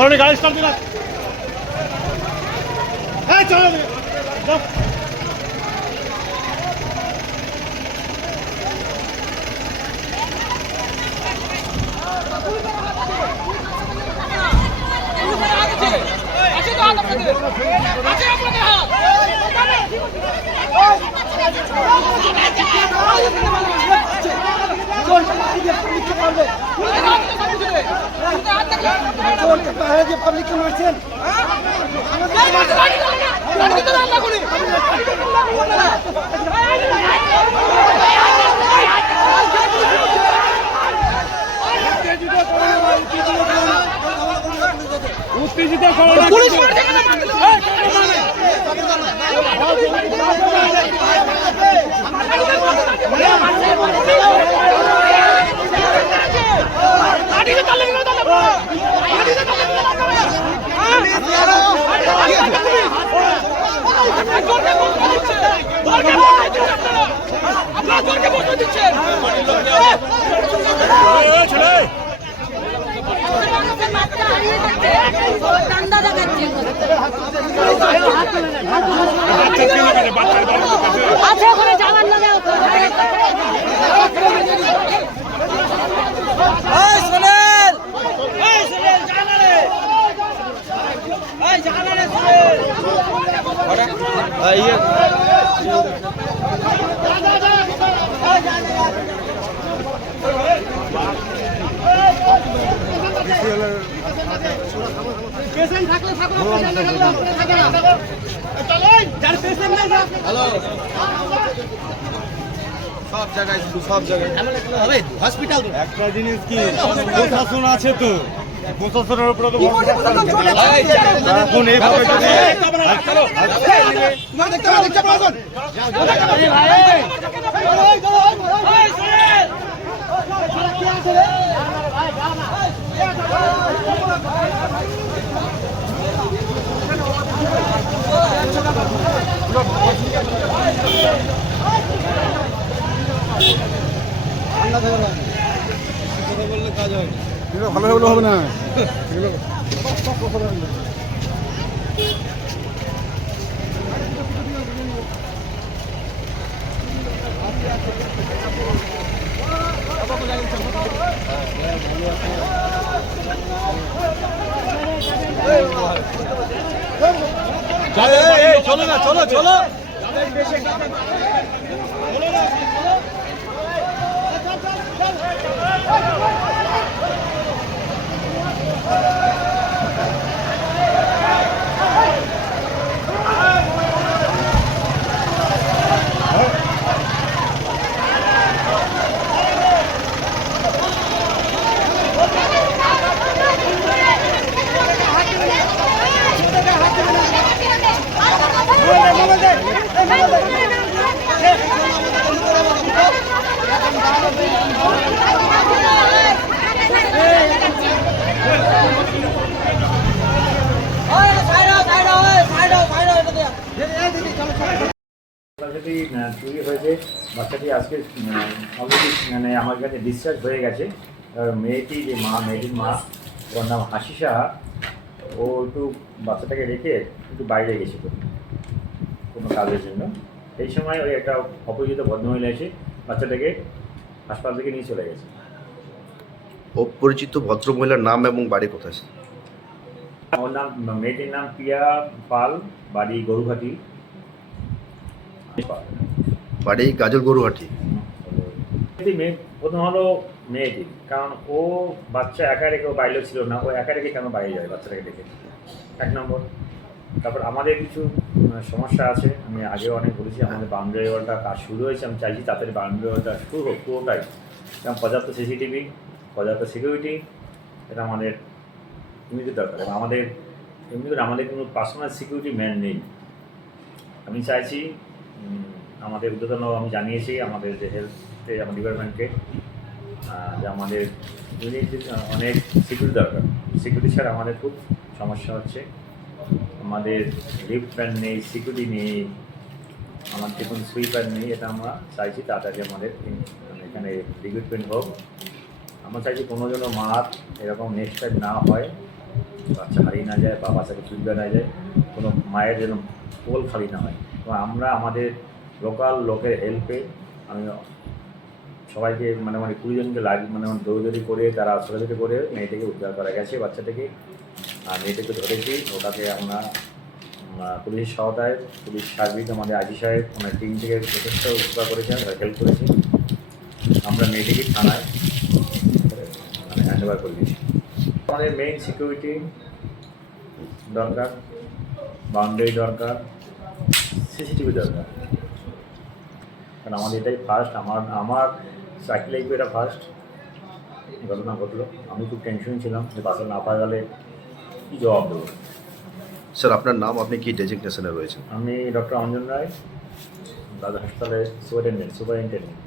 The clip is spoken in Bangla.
টনি গাড়ি স্টার্ট দিলা এই চলো। আছে হাত পাবলিককে মারছেন উত্তেজিত করো না। পুলিশ আছে ওখানে যাওয়ার লাগে পেশেন্ট থাকলে থাকলে পেশেন্ট থাকলে ওখানে থাকে না যার পেশেন্ট নেই যা সব জায়গায় শুধু সব জায়গায় একটা জিনিস কি প্রশাসন আছে তো প্রশাসনের উপরে তো ভরসা করতে হবে। এখন এইভাবে যদি ভালো হলে হবে না চলো না চলো চলো বাচ্চাটি চুরি হয়েছে, বাচ্চাটি আজকে অলরেডি মানে আমার কাছে ডিসচার্জ হয়ে গেছে। মেয়েটি যে মা, মেয়েটির মা, ওর নাম হাসি সাহা ও একটু বাচ্চাটাকে রেখে একটু বাইরে গেছিল কোনো কাজের জন্য। এই সময় ওই একটা অপরিচিত ভদ্রমহিলা এসে বাচ্চাটাকে হাসপাতাল থেকে নিয়ে চলে গেছে। অপরিচিত ভদ্রমহিলার নাম এবং বাড়ি কোথায়? ওর নাম মেয়েটির নাম পিয়া পাল বাড়ি গরুঘাটি বাড়ি গাজল গরুহাটি। মেয়ে প্রথম হলো মেয়েটি কারণ ও বাচ্চা একা রেখে ও বাইরে ছিল না ও একা রেখে কেন বাইরে যায় বাচ্চাটাকে দেখে? এক নম্বর। তারপর আমাদের কিছু সমস্যা আছে আমি আগেও অনেক বলেছি আমাদের বাউন্ডারি ওয়ালটা কাজ শুরু হয়েছে আমি চাইছি তাড়াতাড়ি বাউন্ডারি ওয়ালটা শুরু হোক পুরোটাই। কারণ পর্যাপ্ত সিসিটিভি পর্যাপ্ত সিকিউরিটি এটা আমাদের এমনিতে দরকার। এবং আমাদের এমনি করে আমাদের কোনো পার্সোনাল সিকিউরিটি ম্যান নেই। আমি চাইছি আমাদের উদ্যোতন আমি জানিয়েছি, আমাদের যে হেলথে আমার ডিপার্টমেন্টকে যে আমাদের অনেক সিকিউরিটি দরকার। সিকিউরিটি ছাড়া আমাদের খুব সমস্যা হচ্ছে। আমাদের লিফট প্যান নেই সিকিউরিটি নেই, আমার যে কোনো সুইপার নেই, এটা আমরা চাইছি তাড়াতাড়ি আমাদের মানে এখানে রিক্রুটমেন্ট হোক। আমরা চাইছি কোনো যেন মার এরকম নেক্সট টাইম না হয়। বাচ্চা হারিয়ে না যায় বা বাচ্চাকে চুলবে না যায়, কোনো মায়ের যেন কোল খালি না হয়। এবং আমরা আমাদের লোকাল লোকের হেল্পে আমি সবাইকে মানে মানে কুড়ি জনকে লাগ মানে মানে দৌড়দৌড়ি করে তারা ছোটাছুটি করে মেয়েটিকে উদ্ধার করা গেছে, বাচ্চাটাকে। আর মেয়েটাকে ধরেছি, ওটাকে আমরা পুলিশের সহায়তায়, পুলিশ সার্বিক আমাদের আজি সাহেব, ওনার টিম থেকে যথেষ্ট উপকার করেছেন হেল্প করেছে। আমরা মেয়েটিকে থানায় মানে হ্যান্ড ওভার করে দিয়েছি। আমাদের মেইন সিকিউরিটি দরকার বাউন্ডারি দরকার সিসিটিভি দরকার। কারণ আমাদের এটাই ফার্স্ট আমার আমার চাকরি লাইফে এটা ফার্স্ট ঘটনা ঘটলো। আমি খুব টেনশন ছিলাম যে বাসে না পাওয়া গেলে কী জবাব দেবো? স্যার আপনার নাম আপনি কি ডেজিগনেশনে রয়েছেন? আমি ডক্টর অঞ্জন রায় দাদা হাসপাতালের সুপারিনটেন্ডেন্ট সুপারিনটেন্ডেন্ট